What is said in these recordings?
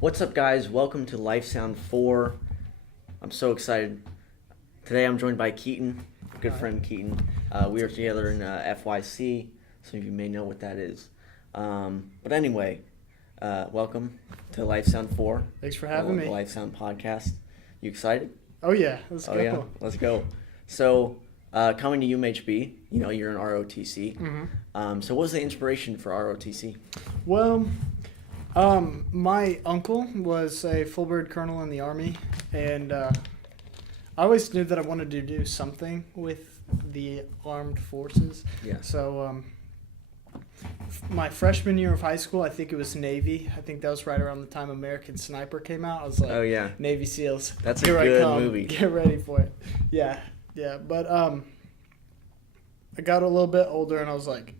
What's up, guys? Welcome to Life Sound 4. I'm so excited. Today I'm joined by Keaton, good friend Keaton. We are together in FYC. Some of you may know what that is. But anyway, welcome to Life Sound 4. Thanks for having me. The Life Sound podcast. You excited? Oh, yeah. Let's go. Yeah? Let's go. So, coming to UMHB, you're in ROTC. Mm-hmm. So what was the inspiration for ROTC? Well, my uncle was a full bird colonel in the Army, and I always knew that I wanted to do something with the armed forces. Yeah. So my freshman year of high school, I think it was Navy. I think that was right around the time American Sniper came out. I was like, oh, yeah. Navy SEALs. That's a good movie. Get ready for it. Yeah. But I got a little bit older, and I was like,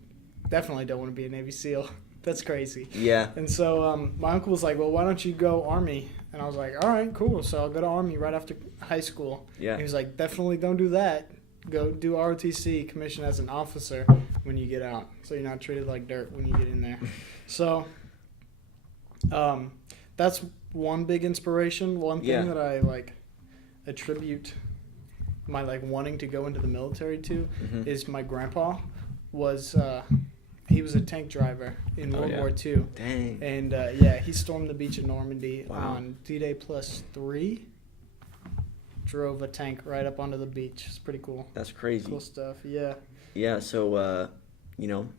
definitely don't want to be a Navy SEAL. That's crazy. Yeah. And so my uncle was like, well, why don't you go Army? And I was like, all right, cool. So I'll go to Army right after high school. Yeah. And he was like, definitely don't do that. Go do ROTC, commission as an officer when you get out, so you're not treated like dirt when you get in there. So that's one big inspiration. One thing that I attribute my wanting to go into the military to is my grandpa was he was a tank driver in World War II. Dang. And he stormed the beach of Normandy on D-Day +3. Drove a tank right up onto the beach. It's pretty cool. That's crazy. Cool stuff. Yeah. Yeah. So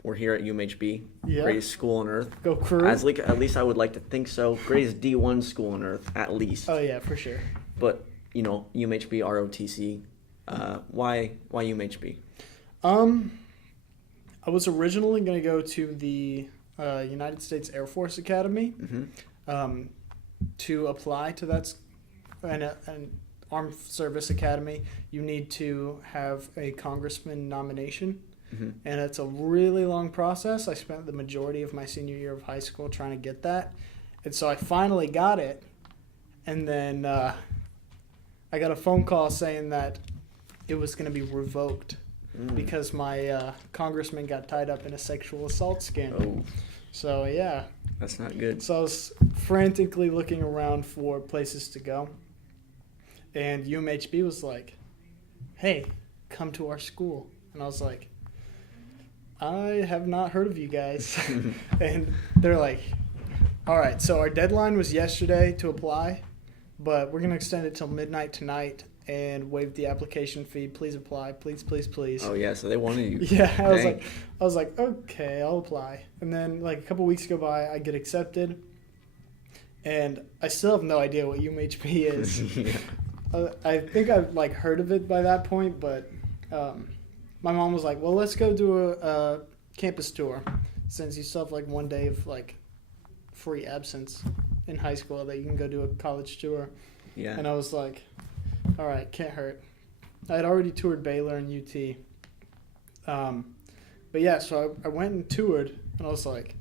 we're here at UMHB, greatest school on earth. Go Crew. At least I would like to think so. Greatest D1 school on earth, at least. Oh yeah, for sure. But UMHB ROTC. Why UMHB? I was originally going to go to the United States Air Force Academy to apply to that. An Armed Service Academy, you need to have a congressman nomination. And it's a really long process. I spent the majority of my senior year of high school trying to get that. And so I finally got it. And then I got a phone call saying that it was going to be revoked because my congressman got tied up in a sexual assault scandal. Oh. So, yeah. That's not good. So I was frantically looking around for places to go. And UMHB was like, hey, come to our school. And I was like, I have not heard of you guys. And they're like, all right, so our deadline was yesterday to apply, but we're going to extend it till midnight tonight and waive the application fee. Please apply. Please, please, please. Oh, yeah, so they wanted you. Yeah, I was like, okay, I'll apply. And then a couple weeks go by, I get accepted, and I still have no idea what UMHB is. Yeah. I think I've heard of it by that point, but my mom was like, well, let's go do a campus tour, since you still have 1 day of free absence in high school that you can go do a college tour. Yeah. And I was like, all right, can't hurt. I had already toured Baylor and UT. But yeah, so I went and toured, and I was like,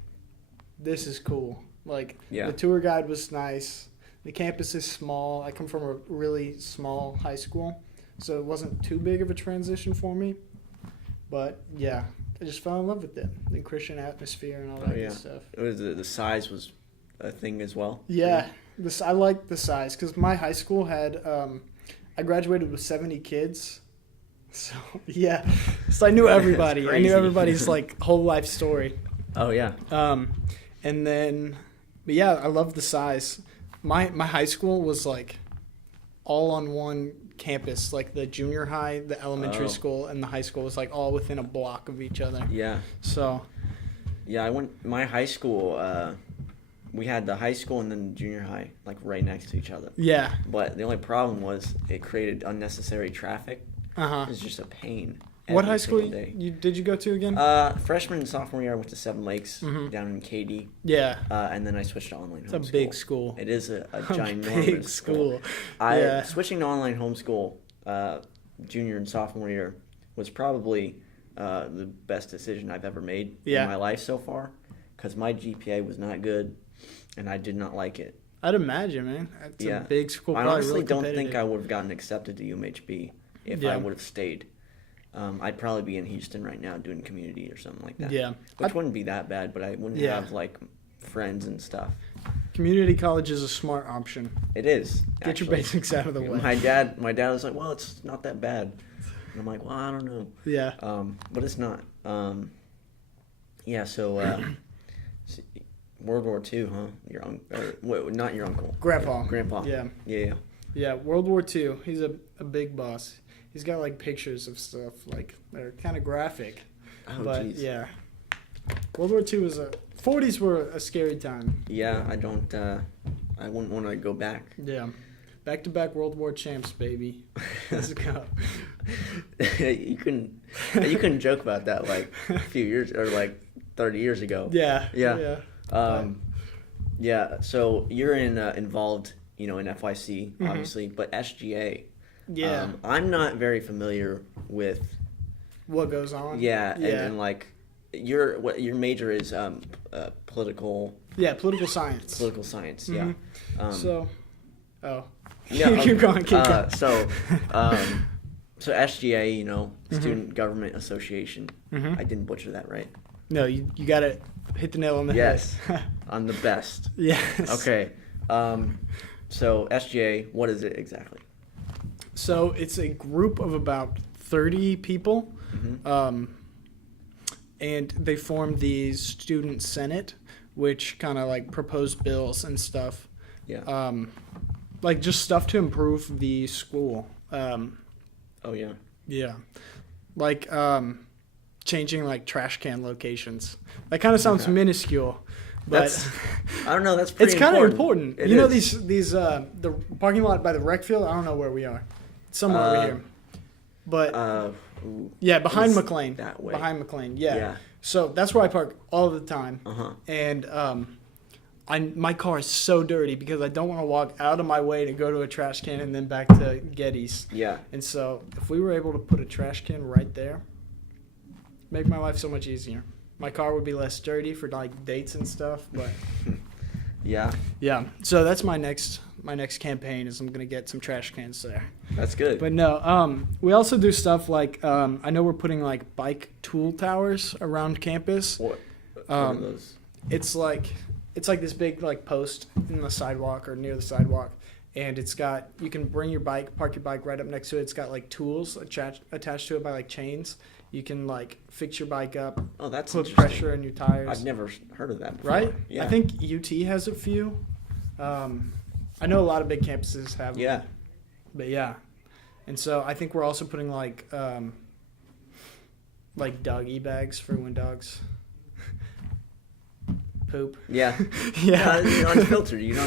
this is cool. The tour guide was nice. The campus is small. I come from a really small high school, so it wasn't too big of a transition for me. But, yeah, I just fell in love with it, the Christian atmosphere and all that good stuff. It was the size was a thing as well? Yeah, I liked the size because my high school had I graduated with 70 kids. So, yeah. So I knew everybody. I knew everybody's, whole life story. Oh, yeah. And then, but yeah, I loved the size. My high school was all on one campus, the junior high, the elementary school, and the high school was all within a block of each other. Yeah. So. Yeah, my high school, we had the high school and then the junior high right next to each other. Yeah. But the only problem was it created unnecessary traffic. It was just a pain. What high school did you go to again? Freshman and sophomore year, I went to Seven Lakes down in KD. Yeah. And then I switched to online homeschool. It's a big school. It is a ginormous big school. Switching to online homeschool junior and sophomore year was probably the best decision I've ever made in my life so far, because my GPA was not good, and I did not like it. I'd imagine, man. It's a big school. I honestly don't think I would have gotten accepted to UMHB if I would have stayed. I'd probably be in Houston right now doing community or something like that. Yeah. Which wouldn't be that bad, but I wouldn't have friends and stuff. Community college is a smart option. It is. Get your actually. basics out of the way. My dad was like, well, it's not that bad. And I'm like, well, I don't know. Yeah. But it's not. Yeah, so World War II, huh? Your uncle, not your uncle. Grandpa. Yeah. Yeah. Yeah, World War II. He's a big boss. He's got like pictures of stuff like they're kind of graphic. Oh, but jeez. yeah, World War II was 40s were a scary time. Yeah, I wouldn't want to go back. Yeah, back to back World War champs, baby. Let's go. you couldn't joke about that like a few years or like 30 years ago. Yeah. Yeah. So you're involved, in FYC obviously, but SGA. Yeah. I'm not very familiar with what goes on. Yeah. And like your major is political. Yeah, political science. Political science. Mm-hmm. Yeah. Yeah. Keep going. So SGA, Student Government Association. Mm-hmm. I didn't butcher that, right? No, you got to hit the nail on the head. Yes. I'm the best. Yes. Okay. So SGA, what is it exactly? So it's a group of about 30 people, Mm-hmm. And they formed the Student Senate, which kind of like propose bills and stuff. Yeah. Like just stuff to improve the school. Oh yeah. Yeah. Like changing like trash can locations. That kind of sounds minuscule, but I don't know. That's pretty. it's kind of important. It you know is. these the parking lot by the rec field. I don't know where we are. Somewhere over here. But yeah, behind McLean. That way. Behind McLean. Yeah. Yeah. So that's where I park all the time. Uh-huh. And my car is so dirty because I don't want to walk out of my way to go to a trash can and then back to Getty's. Yeah. And so if we were able to put a trash can right there, make my life so much easier. My car would be less dirty for like dates and stuff, but Yeah. yeah. So that's my next campaign is I'm going to get some trash cans there. That's good. But no, we also do stuff like I know we're putting like bike tool towers around campus. What are those? It's like this big like post in the sidewalk or near the sidewalk, and you can bring your bike, park your bike right up next to it. It's got like tools attached to it by like chains. You can like fix your bike up. Oh, that's put interesting. pressure in your tires. I've never heard of that before. Right? Yeah. I think UT has a few. I know a lot of big campuses have them. Yeah. But yeah. And so I think we're also putting like doggy bags for when dogs poop. Yeah. Yeah. Unfiltered. Yeah.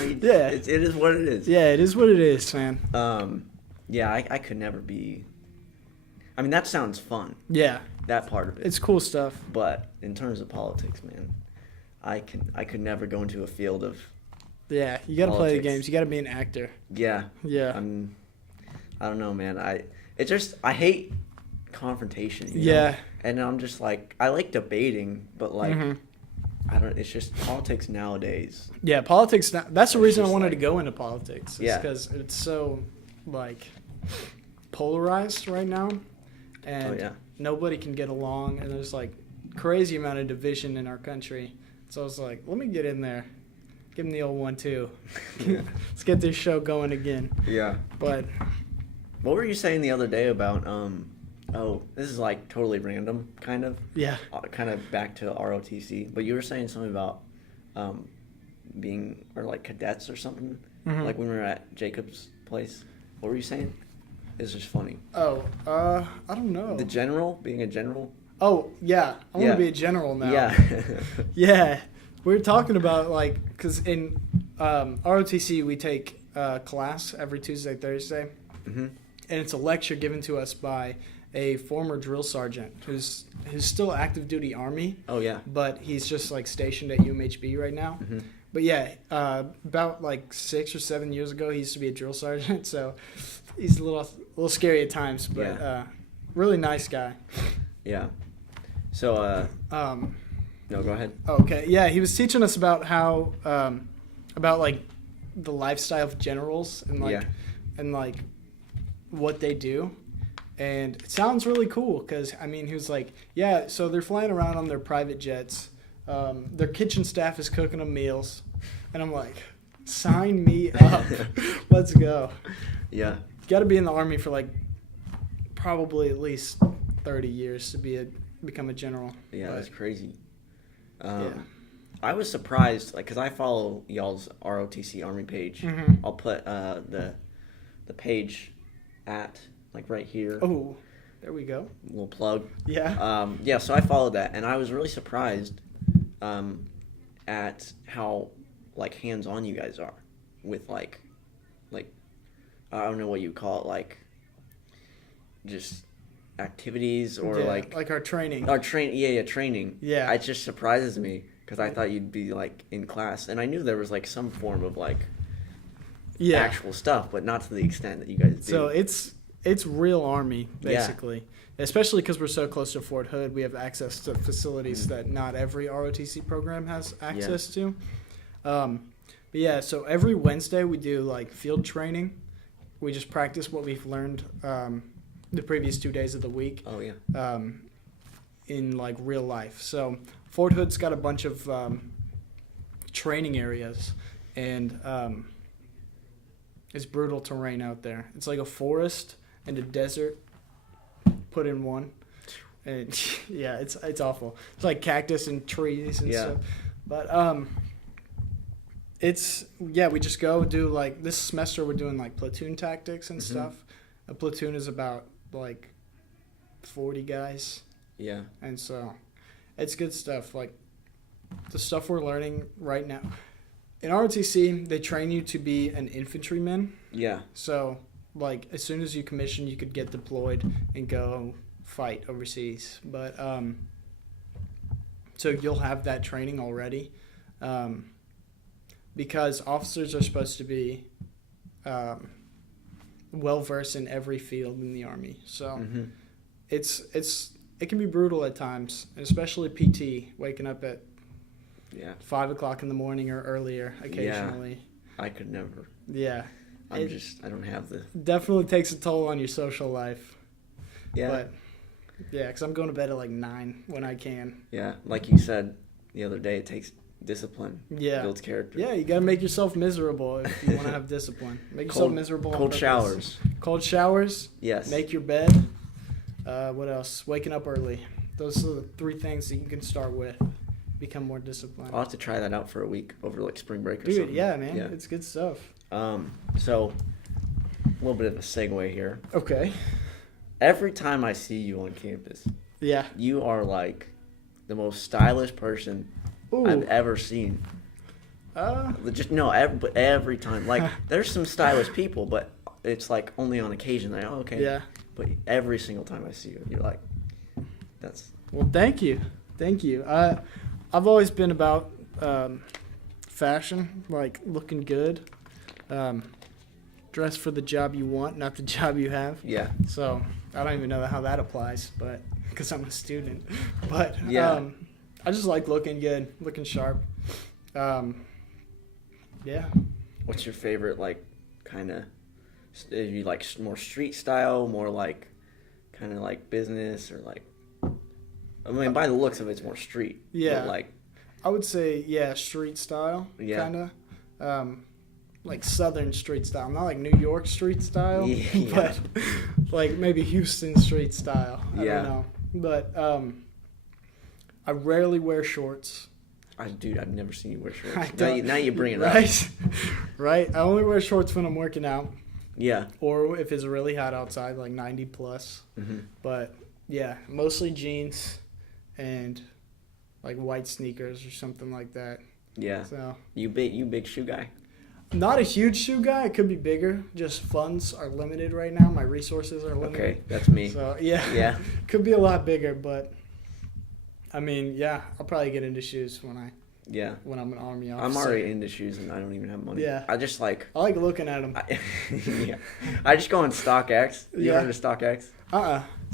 It is what it is. Yeah, it is what it is, man. Yeah, I could never be. I mean, that sounds fun. Yeah. That part of it. It's cool stuff. But in terms of politics, man, I could never go into a field of. Yeah, you got to play the Politics. games. You got to be an actor. Yeah. Yeah. I don't know, man. I hate confrontation. you know? Yeah. And I'm just like, I like debating, but like, Mhm. it's just politics nowadays. Yeah, politics. That's the It's reason I just wanted like- to go into politics. Yeah. Because it's so, like, polarized right now. Oh, And yeah. nobody can get along. And there's, like, crazy amount of division in our country. So I was like, let me get in there. Give them the old 1-2. Let's get this show going again. Yeah. But, What were you saying the other day about, this is like totally random, kind of. yeah. Kind of back to ROTC, but you were saying something about being, or like cadets or something, Mhm. like when we were at Jacob's place. What were you saying? It's just funny. Oh, I don't know. The general, being a general. Oh, yeah. I want Yeah. to be a general now. Yeah. Yeah. We were talking about, like, because in ROTC, we take class every Tuesday, Thursday. Hmm. And it's a lecture given to us by a former drill sergeant who's still active duty Army, Oh yeah. but he's just, like, stationed at UMHB right now. Hmm. But, yeah, about, like, 6 or 7 years ago, he used to be a drill sergeant. So he's a little scary at times, but Yeah. really nice guy. Yeah. So no, go ahead. Okay, yeah, he was teaching us about how, about like the lifestyle of generals and like, Yeah. and like what they do, and it sounds really cool because I mean he was like, yeah, so they're flying around on their private jets, Their kitchen staff is cooking them meals, and I'm like, sign me up. Let's go. Yeah. Got to be in the Army for like probably at least 30 years to become a general. Yeah, But, that's crazy. yeah. I was surprised, like, because I follow y'all's ROTC Army page. Mhm. I'll put the page at, like, right here. Oh, there we go. Little plug. Yeah. Yeah, so I followed that, and I was really surprised at how, like, hands-on you guys are with, like, I don't know what you call it, like, just activities or, Yeah, like our training. training. Yeah. It just surprises me because I thought you'd be, like, in class, and I knew there was, like, some form of, like, Yeah. actual stuff, but not to the extent that you guys do. So it's real Army, basically. Especially because we're so close to Fort Hood, we have access to facilities that not every ROTC program has access to. But yeah, so every Wednesday we do like field training. We just practice what we've learned the previous 2 days of the week Oh, yeah. in like real life. So Fort Hood's got a bunch of training areas, and it's brutal terrain out there. It's like a forest and a desert put in one, and yeah, it's awful. It's like cactus and trees and Yeah. stuff. But we just go do like this semester we're doing like platoon tactics and stuff. A platoon is about like 40 guys, Yeah. and so it's good stuff. Like the stuff we're learning right now. In ROTC, they train you to be an infantryman. Yeah. So, like, as soon as you commission, you could get deployed and go fight overseas. But, so you'll have that training already. Because officers are supposed to be well-versed in every field in the Army. So, it can be brutal at times, and especially PT, waking up at Yeah. 5 o'clock in the morning or earlier occasionally. I could never. Yeah. I don't have the. Definitely takes a toll on your social life. Yeah. But, yeah, because I'm going to bed at like 9 when I can. Yeah. Like you said the other day, it takes discipline. Yeah. Builds character. Yeah, you got to make yourself miserable if you want to have discipline. Make yourself miserable on Cold purpose. showers. Cold showers. Yes. Make your bed. What else? Waking up early. Those are the 3 things that you can start with. Become more disciplined. I'll have to try that out for a week over like spring break or Dude, something. yeah, man. Yeah. It's good stuff. So a little bit of a segue here. Okay. Every time I see you on campus, Yeah. you are like the most stylish person Ooh. I've ever seen. But every time. Like, there's some stylish people, but it's like only on occasion. Like, oh, okay. Yeah. But every single time I see you, you're like, that's. Well, thank you. Thank you. I've always been about fashion, like looking good. Dress for the job you want, not the job you have. Yeah. So I don't even know how that applies, but because I'm a student. But Yeah. I just like looking good, looking sharp. Yeah. What's your favorite, like, kind of, you like more street style, more like, kind of like business, or like, I mean, by the looks of it, it's more street. Yeah. But like, I would say, yeah, street style, Yeah. kind of. Like southern street style, not like New York street style, Yeah. but like maybe Houston street style. I Yeah. don't know. But I rarely wear shorts. dude, I've never seen you wear I shorts. don't- Now you bring it up. Right? Right? I only wear shorts when I'm working out Yeah. or if it's really hot outside, like 90 plus. Mhm. But yeah, mostly jeans and like white sneakers or something like that. Yeah. So You big shoe guy. not a huge shoe guy. It could be bigger. Just funds are limited right now. My resources are limited. Okay, that's me. So yeah, Yeah. could be a lot bigger, but I mean, yeah, I'll probably get into shoes when Yeah. I'm an Army officer. I'm already into shoes and I don't even have money. Yeah. I just like. I like looking at them. Yeah. I just go on StockX. You Yeah. heard of StockX?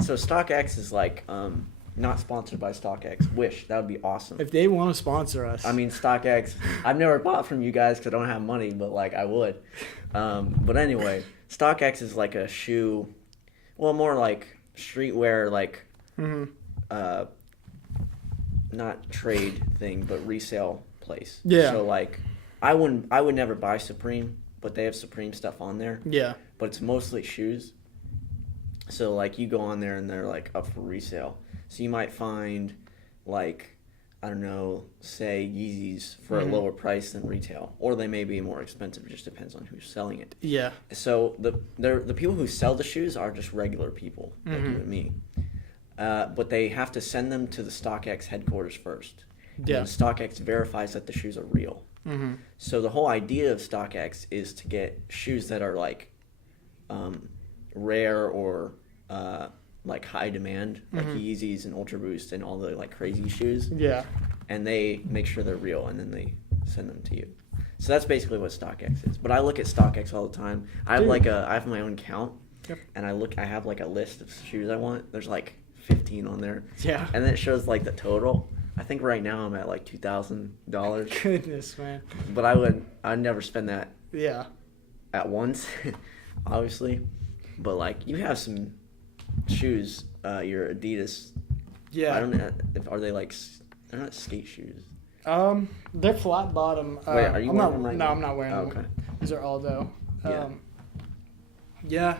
So StockX is like not sponsored by StockX. Wish that would be awesome. If they want to sponsor us, I mean StockX. I've never bought from you guys because I don't have money, but like I would. But anyway, StockX is like a shoe, well, more like streetwear, like Mhm. not trade thing, but resale place. Yeah. So like, I would never buy Supreme, but they have Supreme stuff on there. Yeah. But it's mostly shoes. So like, you go on there and they're like up for resale. So you might find like, I don't know, say Yeezys for a lower price than retail, or they may be more expensive. It just depends on who's selling it. Yeah. So the people who sell the shoes are just regular people like you and me. But they have to send them to the StockX headquarters first. Yeah. And StockX verifies that the shoes are real. So the whole idea of StockX is to get shoes that are like rare or like high demand, like Yeezys and Ultra Boost and all the like crazy shoes. Yeah. And they make sure they're real, and then they send them to you. So that's basically what StockX is. But I look at StockX all the time. I have I have my own account, and I have like a list of shoes I want. There's like 15 on there. Yeah. And then it shows like the total. I think right now I'm at like $2,000. Goodness, man. But I'd never spend that Yeah. at once, obviously. But like, you have some shoes, your Adidas. Yeah. I don't know. Are they like? They're not skate shoes. They're flat bottom. Wait, are you wearing them right No, now? I'm not wearing them. Okay. These are Aldo. Yeah.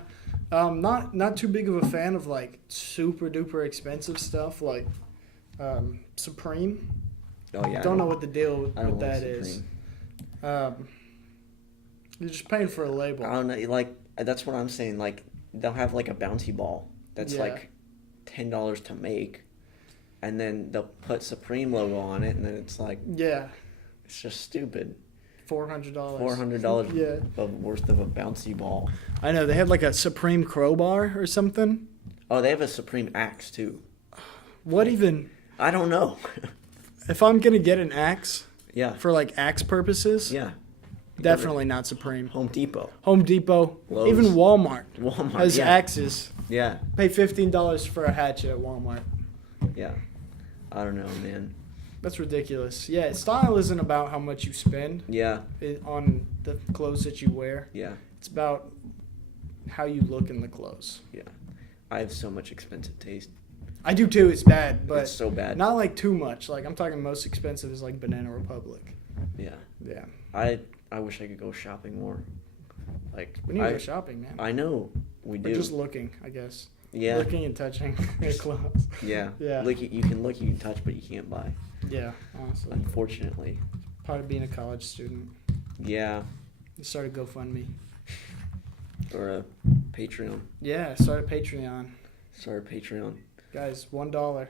Not too big of a fan of like super duper expensive stuff like Supreme. Oh yeah. Don't know what the deal with like that is. You're just paying for a label. I don't know. Like, that's what I'm saying. Like, they'll have like a bouncy ball that's Yeah. like $10 to make, and then they'll put Supreme logo on it, and then it's like, Yeah. it's just stupid. $400. $400 Yeah. worth of a bouncy ball. I know they had like a Supreme crowbar or something. Oh, they have a Supreme axe too. What even? I don't know. If I'm gonna get an axe Yeah. for like axe purposes, Yeah. definitely not Supreme. Home Depot. Home Depot, Lowe's. even Walmart Walmart. has Yeah. axes. Yeah. Pay $15 for a hatchet at Walmart. Yeah. I don't know, man. That's ridiculous. Yeah, style isn't about how much you spend Yeah. on the clothes that you wear. Yeah. It's about how you look in the clothes. Yeah. I have so much expensive taste. I do too. It's bad, but It's so bad. not like too much. Like I'm talking most expensive is like Banana Republic. Yeah. Yeah, I wish I could go shopping more. Like, we need to go shopping, man. I know we do. We're just looking, I guess. Yeah. Looking and touching their clothes. Yeah. Yeah. You can touch, but you can't buy. Yeah, honestly. Unfortunately. Part of being a college student. Yeah. I started GoFundMe. Or a Patreon. Yeah, I started Patreon. Start a Patreon. Guys, $1. $1.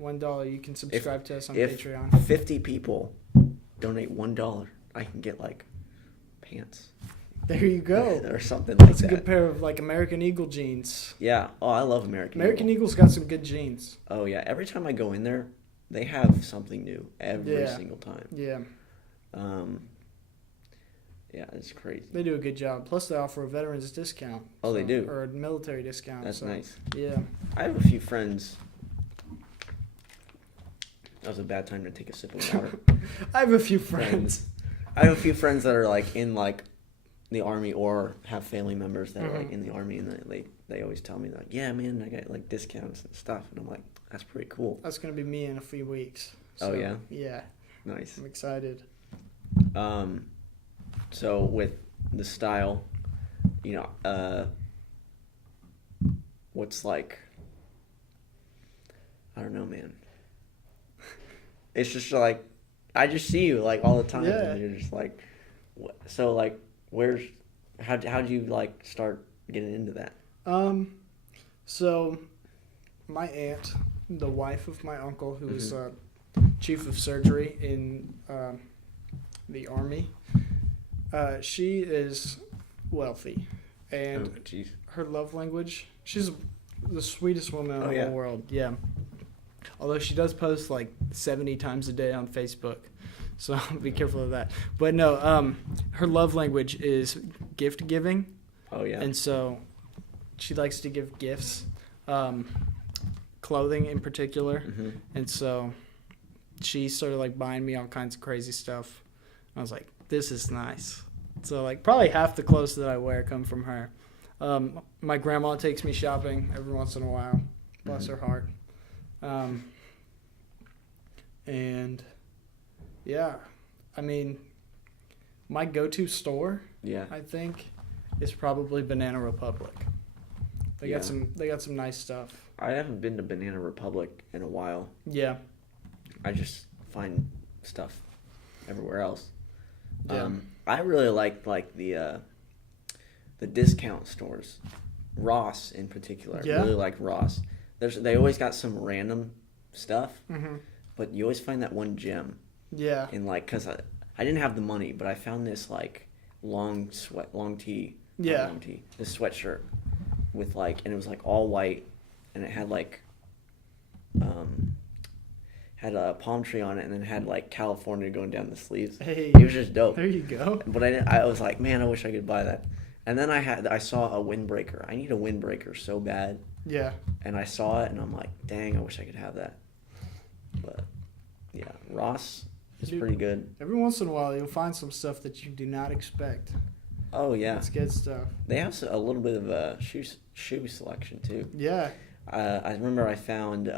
$1. You can subscribe to us on If Patreon. 50 people donate $1, I can get like pants There you go. or something like That's a that. good pair of like American Eagle jeans. Yeah. Oh, I love American Eagle. Eagle's got some good jeans. Oh yeah. Every time I go in there, they have something new every Yeah. single time. Yeah, Yeah, it's crazy. they do a good job. Plus, they offer a veterans discount. Oh, they do? Or a military discount. That's so, nice. Yeah. I have a few friends. That was a bad time to take a sip of water. I have a few friends. I have a few friends that are like in like the army or have family members that are like in the army, and they always tell me like, yeah, man, I got like discounts and stuff, and I'm like, that's pretty cool. That's going to be me in a few weeks. Oh, yeah? Yeah. Nice. I'm excited. So with the style, you know, what's like, I don't know, man. It's just like, I just see you like all the time, Yeah. and you're just like, so like, how'd you like start getting into that? So my aunt, the wife of my uncle, who was chief of surgery in the army, she is wealthy, and Oh, jeez. her love language, she's the sweetest woman in the yeah? whole world. Yeah. Although she does post like 70 times a day on Facebook. So be careful of that. But no, her love language is gift giving. Oh yeah. And so she likes to give gifts, clothing in particular. And so she started like buying me all kinds of crazy stuff. I was like, this is nice. So like probably half the clothes that I wear come from her. My grandma takes me shopping every once in a while. Bless her heart. And yeah, I mean, my go-to store, Yeah. I think, is probably Banana Republic. They got some nice stuff. I haven't been to Banana Republic in a while. Yeah. I just find stuff everywhere else. Yeah. I really like the discount stores. Ross in particular. I Yeah? really like Ross. They always got some random stuff, Mhm. but you always find that one gem. Yeah. And like, cause I didn't have the money, but I found this like long tee, Yeah. this sweatshirt with like, and it was like all white, and it had like, had a palm tree on it, and then had like California going down the sleeves. Hey. It was just dope. There you go. But I was like, man, I wish I could buy that. And then I saw a windbreaker. I need a windbreaker so bad. Yeah. And I saw it, and I'm like, dang, I wish I could have that. But yeah, Ross is pretty good. Every once in a while, you'll find some stuff that you do not expect. Oh yeah, It's good stuff. they have a little bit of a shoe selection too. Yeah. I remember I found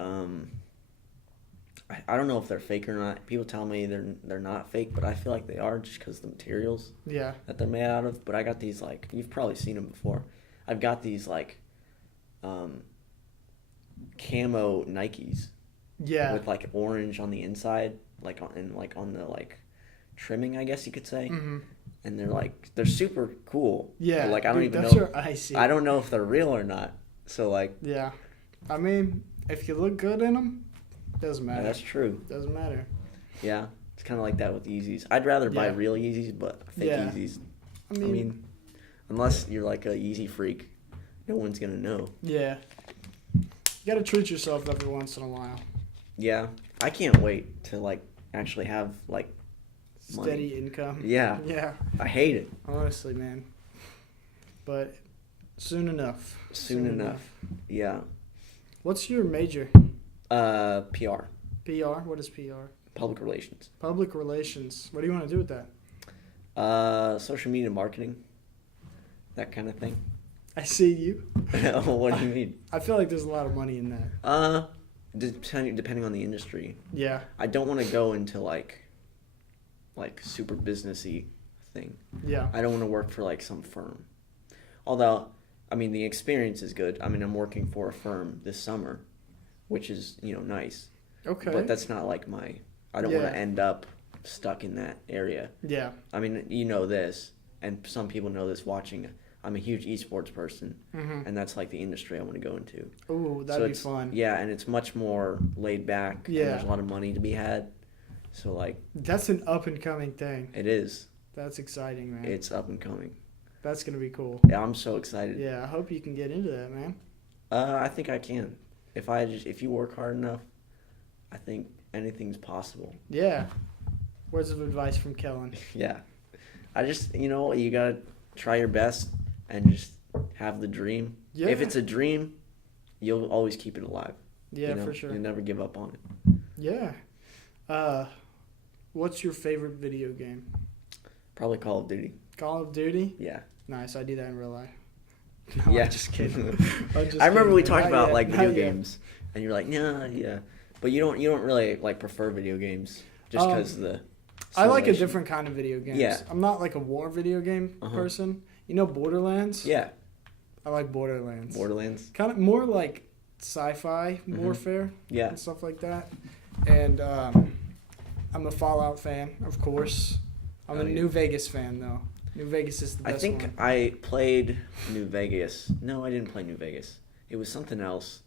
I don't know if they're fake or not. People tell me they're not fake, but I feel like they are just because the materials Yeah. that they're made out of. But I got these like, you've probably seen them before. I've got these like camo Nikes Yeah. with like orange on the inside, like on the like trimming, I guess you could say. Mm-hmm. And they're super cool. Yeah. But, like I don't even those know. are icy. I don't know if they're real or not. So like, Yeah. I mean, if you look good in them, doesn't yeah, matter. that's true. Doesn't matter. Yeah, it's kind of like that with Yeezys. I'd rather buy Yeah. real Yeezys, but fake Yeah. Yeezys. I I mean, mean, unless you're like a Yeezy freak, no one's gonna know. yeah. You gotta treat yourself every once in a while. Yeah, I can't wait to like actually have like money. Steady income. Yeah, Yeah. I hate it. Honestly, man. But soon enough. Soon enough. Yeah. What's your major? PR, PR? What is PR? public relations. Public relations. What do you want to do with that? Social media marketing, that kind of thing. I see you. What do you mean? I feel like there's a lot of money in that. Depending on the industry. Yeah. I don't want to go into like super businessy thing. Yeah. I don't want to work for like some firm. Although, I mean, the experience is good. I mean, I'm working for a firm this summer, which is, nice. Okay. But that's not like I don't want Yeah. to end up stuck in that area. Yeah. I mean, you know this, and some people know this watching. I'm a huge esports person, Mm-hmm. and that's like the industry I want to go into. Ooh, So that'd be it's- fun. Yeah, and it's much more laid back. Yeah. And there's a lot of money to be had. So like, That's an up and coming thing. it is. That's exciting, man. It's up and coming. That's gonna be cool. Yeah, I'm so excited. Yeah, I hope you can get into that, man. I think I can. If you work hard enough, I think anything's possible. Yeah. Words of advice from Kellen. Yeah. I just, you gotta try your best and just have the dream. Yeah. If it's a dream, you'll always keep it alive. Yeah, for sure. You'll never give up on it. Yeah. What's your favorite video game? Probably Call of Duty. Call of Duty? Yeah. Nice. I do that in real life. No, Yeah. I'm just kidding. I remember we talked Not about yet. like Not video yet. games, and you're like, nah, yeah, but you don't really like prefer video games just because the. I like a simulation. different kind of video games. Yeah. I'm not like a war video game Uh-huh. person. You know Borderlands? Yeah, I like Borderlands. Borderlands. Kind of more like sci-fi warfare Yeah, and stuff like that. And I'm a Fallout fan, of course. I'm Oh, a yeah. New Vegas fan, though. New Vegas is the I best think one. I played New Vegas. No, I didn't play New Vegas. It was something else.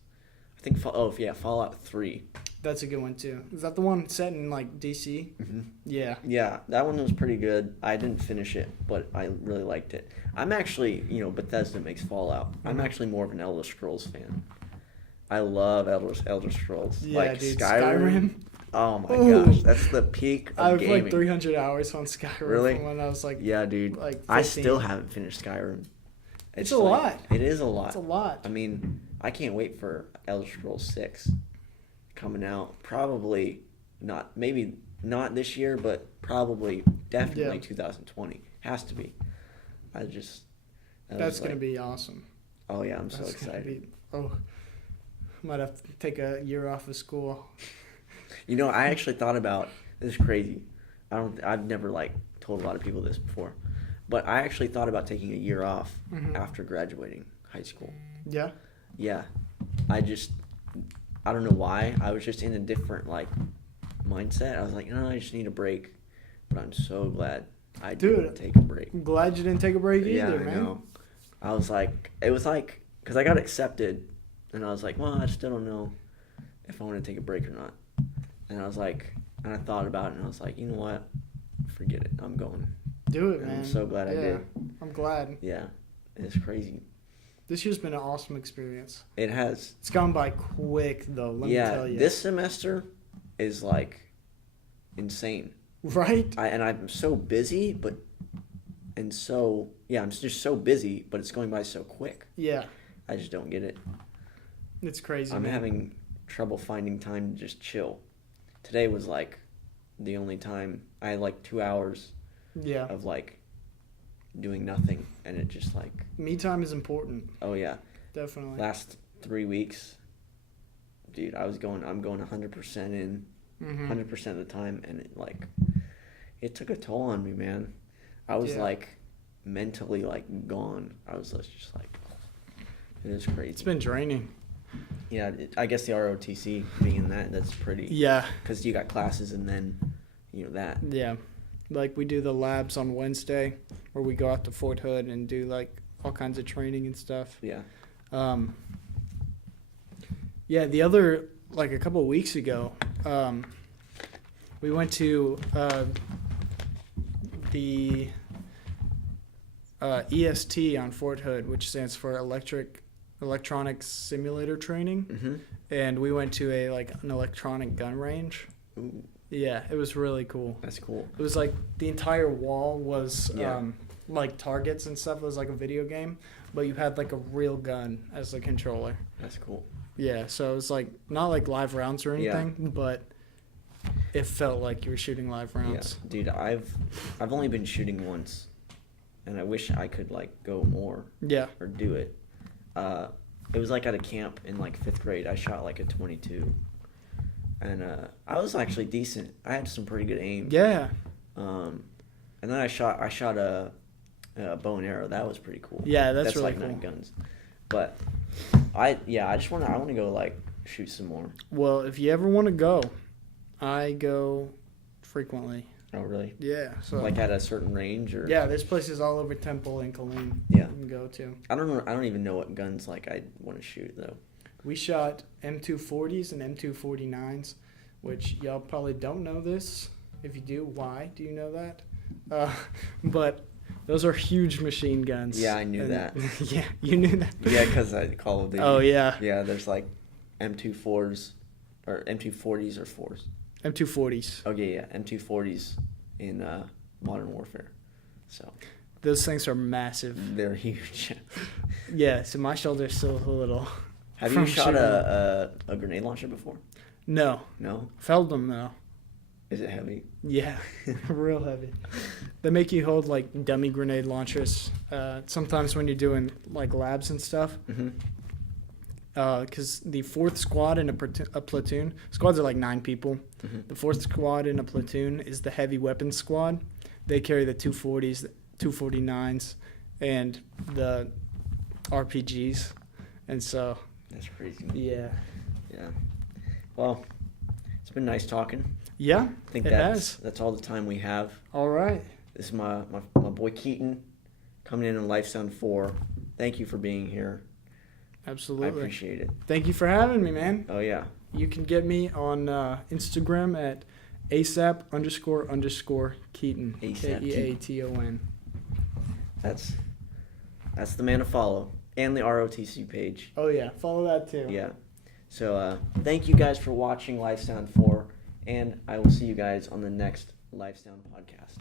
I think Fallout 3. That's a good one, too. Is that the one set in, like, D.C.? Mm-hmm. Yeah. Yeah, that one was pretty good. I didn't finish it, but I really liked it. I'm actually, Bethesda makes Fallout. I'm Mhm. actually more of an Elder Scrolls fan. I love Elder Scrolls. Yeah, like dude. Skyrim. Oh my Ooh. gosh, that's the peak of I've gaming. like 300 hours on Skyrim Really? from when I was like, Yeah, dude. like I 15. still haven't finished Skyrim. It's a lot. It is a lot. It's a lot. I mean, I can't wait for Elder Scrolls 6 coming out. Probably not, maybe not this year, but probably definitely Yeah. 2020. Has to be. That's going to be awesome. Oh yeah, I'm so That's gonna excited. be, might have to take a year off of school. I actually thought about this is crazy. I've never like told a lot of people this before, but I actually thought about taking a year off after graduating high school. Yeah. Yeah, I don't know why. I was just in a different like mindset. I was like, no, I just need a break. But I'm so glad I didn't take a break. I'm glad you didn't take a break Yeah, either, I man. know. I was like, it was like, because I got accepted, and I was like, well, I still don't know if I want to take a break or not. And I was like, and I thought about it, and I was like, you know what? Forget it. I'm going. Do it, And man. I'm so glad I did. I'm glad. Yeah, it's crazy. This year's been an awesome experience. It has. It's gone by quick, though, let me tell you. This semester is like insane. Right? I'm so busy, I'm just so busy, but it's going by so quick. Yeah. I just don't get it. It's crazy, I'm man. having trouble finding time to just chill. Today was like the only time I had like 2 hours of like doing nothing, and it just like Me time is important. oh yeah. Definitely. Last 3 weeks, dude, I'm going 100% in 100% of the time, and it took a toll on me, man. I was like mentally like gone. I was just like, it is crazy. It's been draining. Yeah, I guess the ROTC being in that's pretty. Yeah. Because you got classes and then, that. Yeah. Like we do the labs on Wednesday where we go out to Fort Hood and do like all kinds of training and stuff. Yeah. The other, like a couple of weeks ago, we went to the EST on Fort Hood, which stands for Electronic Simulator Training. Mm-hmm. And we went to an electronic gun range. Ooh, Yeah, it was really cool. that's cool. It was like the entire wall was like targets and stuff. It was like a video game, but you had like a real gun as the controller. That's cool. Yeah, so it was like not like live rounds or anything, but it felt like you were shooting live rounds. Yeah, dude, I've only been shooting once, and I wish I could like go more. Yeah. Or do it. It was like at a camp in like 5th grade. I shot like a 22, and I was actually decent. I had some pretty good aim. Yeah. And then I shot a bow and arrow. That was pretty cool. Yeah, that's really like cool. 9 guns. But I want to go like shoot some more. Well, if you ever want to go, I go frequently. Oh really? Yeah. So Like at a certain range or? yeah, there's places all over Temple and Killeen Yeah. you can go to. I don't even know what guns like I want to shoot though. We shot M240s and M249s, which y'all probably don't know this. If you do, why do you know that? But those are huge machine guns. Yeah, I knew that. Yeah, you knew that. Yeah, because I Call of Duty. Oh, yeah. Yeah, there's like M24s or M240s or 4s. M240s. Okay, yeah, M240s in Modern Warfare. So Those things are massive. they're huge. Yeah, so my shoulder's still a little. Have you shot a grenade launcher before? No. No? Felled them, though. Is it heavy? Yeah, real heavy. They make you hold like dummy grenade launchers. Sometimes when you're doing like labs and stuff. Mm-hmm. Because the 4th squad in a platoon, squads are like 9 people. Mm-hmm. The 4th squad in a platoon is the heavy weapons squad. They carry the 240s, the 249s, and the RPGs. And so, That's crazy. yeah. Yeah. Well, it's been nice talking. Yeah, I think it that's all the time we have. All right. This is my boy Keaton coming in on Life Sound 4. Thank you for being here. Absolutely. I appreciate it. Thank you for having me, man. Oh, yeah. You can get me on Instagram at ASAP__Keaton. ASAP Keaton. That's the man to follow. And the ROTC page. Oh, yeah. Follow that, too. Yeah. So thank you guys for watching Life Sound 4. And I will see you guys on the next Life Sound podcast.